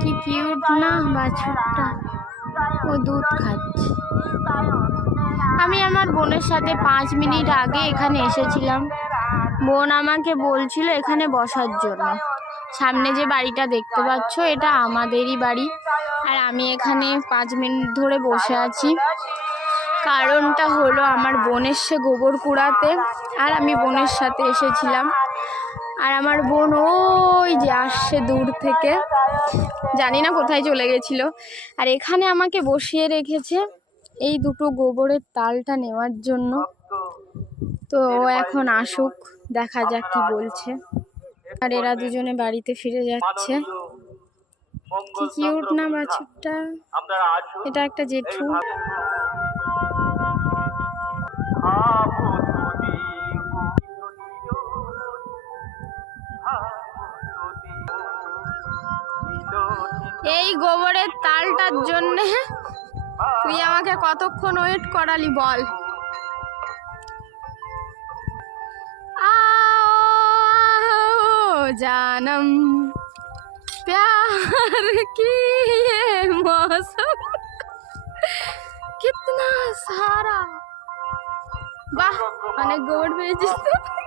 কি কিউট না বাছুরটা, ও দুধ খাচ্ছে। আমি আমার বোনের সাথে 5 মিনিট আগে এখানে এসেছিলাম। বোন আমাকে বলছিল এখানে বসার জন্য। সামনে যে বাড়িটা দেখতে পাচ্ছ এটা আমাদেরই বাড়ি, আর আমি এখানে 5 মিনিট ধরে বসে আছি। কারণটা হলো আমার বোন এসে গোবর কুড়াতে, আর আমি বোনের সাথে এসেছিলাম। আর আমার বোন ওই যে আসছে দূর থেকে, জানি না কোথায় চলে গেছিল। আর এখানে আমাকে বসিয়ে রেখেছে এই দুটো গোবরের তালটা নেওয়ার জন্য। তো ও এখন আসুক, দেখা যাক কি বলছে। আর এরা দুজনে বাড়িতে ফিরে যাচ্ছে। কি কিউট না বাছুরটা, এটা একটা জেঠু। এই গোবরের তালটার জন্যে তুই আমাকে কতক্ষণ ওয়েট করালি বল। जानम प्यार की ये मौसम कितना सारा वाह अनेक गोबर भेजिस तो।